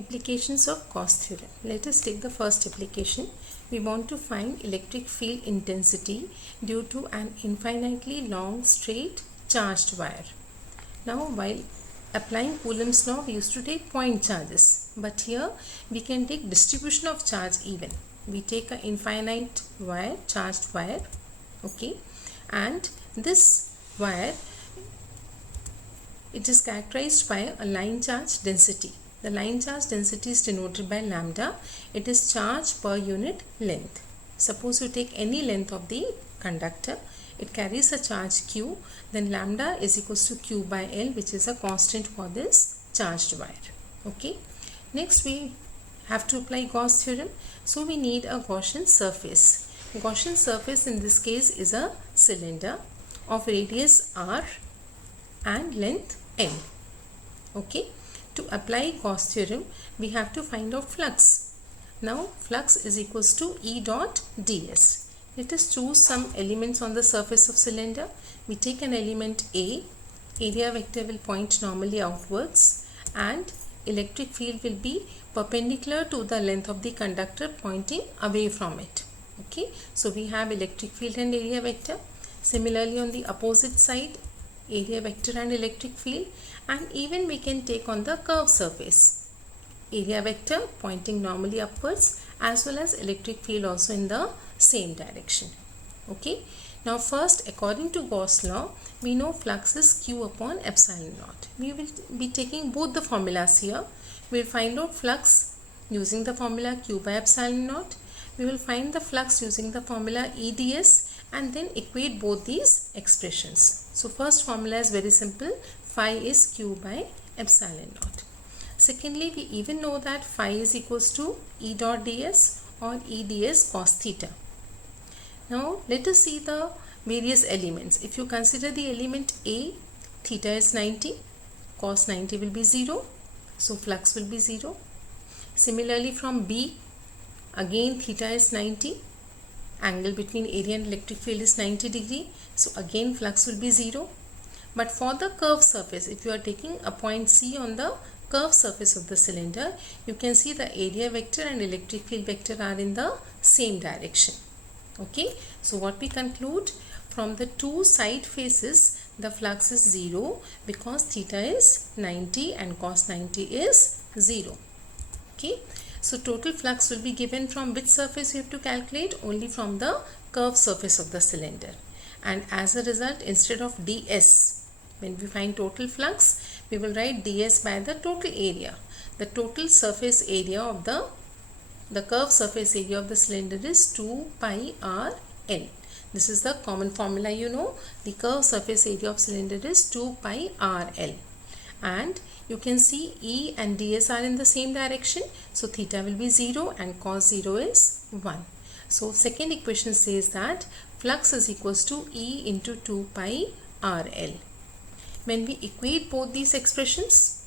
Applications of Gauss theorem. Let us take the first application. We want to find electric field intensity due to an infinitely long straight charged wire. Now, while applying Coulomb's law, we used to take point charges, but here we can take distribution of charge even. We take an infinite wire, charged wire, okay, and this wire, it is characterized by a line charge density. The line charge density is denoted by lambda. It is charge per unit length. Suppose you take any length of the conductor, it carries a charge q, then lambda is equals to q by L, which is a constant for this charged wire. Okay. Next we have to apply Gauss theorem. So we need a Gaussian surface. Gaussian surface in this case is a cylinder of radius r and length n. Okay. To apply Gauss theorem, we have to find out flux. Now flux is equals to E dot ds. Let us choose some elements on the surface of cylinder. We take an element A, area vector will point normally outwards and electric field will be perpendicular to the length of the conductor pointing away from it. Okay, so we have electric field and area vector. Similarly on the opposite side, area vector and electric field, and even we can take on the curved surface, area vector pointing normally upwards as well as electric field also in the same direction. Okay, now first according to Gauss law, we know flux is q upon epsilon naught. We will be taking both the formulas here. We will find out flux using the formula q by epsilon naught. We will find the flux using the formula E ds and then equate both these expressions. So first formula is very simple, phi is q by epsilon naught. Secondly, we even know that phi is equals to E dot ds or E ds cos theta. Now let us see the various elements. If you consider the element A, theta is 90, cos 90 will be 0, so flux will be 0. Similarly from B, again theta is 90, angle between area and electric field is 90 degree, so again flux will be 0. But for the curved surface, if you are taking a point C on the curved surface of the cylinder, you can see the area vector and electric field vector are in the same direction. Okay, so what we conclude, from the two side faces the flux is 0 because theta is 90 and cos 90 is 0. Okay, so total flux will be given from which surface you have to calculate? Only from the curved surface of the cylinder. And as a result, instead of ds, when we find total flux, we will write ds by the total area. The total surface area of the curved surface area of the cylinder is 2 pi r L. This is the common formula, you know. The curved surface area of cylinder is 2 pi r L. And you can see E and ds are in the same direction. So theta will be 0 and cos 0 is 1. So second equation says that flux is equals to E into 2 pi r L. When we equate both these expressions,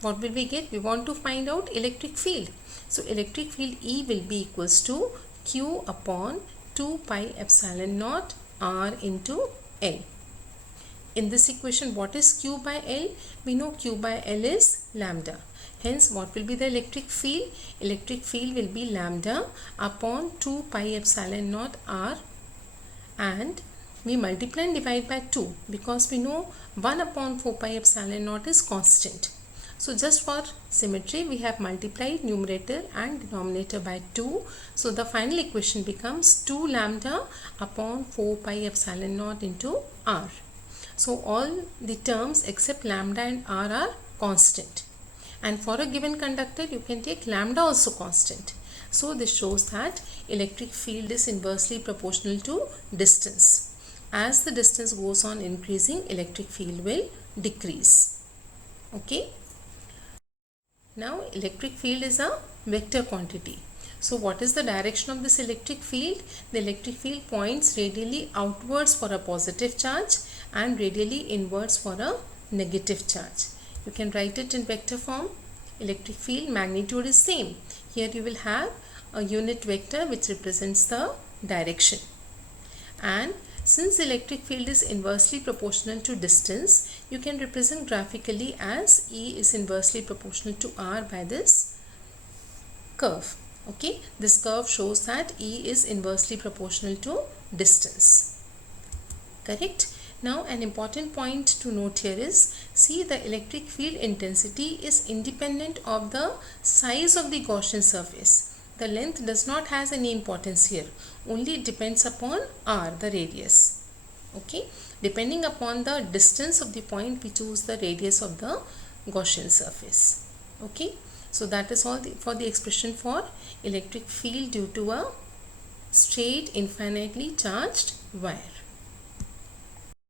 what will we get? We want to find out electric field. So electric field E will be equals to q upon 2 pi epsilon naught r into L. In this equation, what is q by L? We know q by L is lambda. Hence, what will be the electric field? Electric field will be lambda upon 2 pi epsilon naught r, and we multiply and divide by 2 because we know 1 upon 4 pi epsilon naught is constant. So just for symmetry, we have multiplied numerator and denominator by 2. So the final equation becomes 2 lambda upon 4 pi epsilon naught into r. So all the terms except lambda and r are constant. And for a given conductor, you can take lambda also constant. So this shows that electric field is inversely proportional to distance. As the distance goes on increasing, electric field will decrease. Okay. Now electric field is a vector quantity. So what is the direction of this electric field? The electric field points radially outwards for a positive charge and radially inwards for a negative charge. You can write it in vector form. Electric field magnitude is same. Here you will have a unit vector which represents the direction. And Since electric field is inversely proportional to distance, you can represent graphically as E is inversely proportional to R by this curve. Okay, this curve shows that E is inversely proportional to distance. Correct? Now an important point to note here is, see, the electric field intensity is independent of the size of the Gaussian surface. The length does not has any importance here, only it depends upon R, the radius. Okay, depending upon the distance of the point, we choose the radius of the Gaussian surface. Okay, so that is all for the expression for electric field due to a straight infinitely charged wire.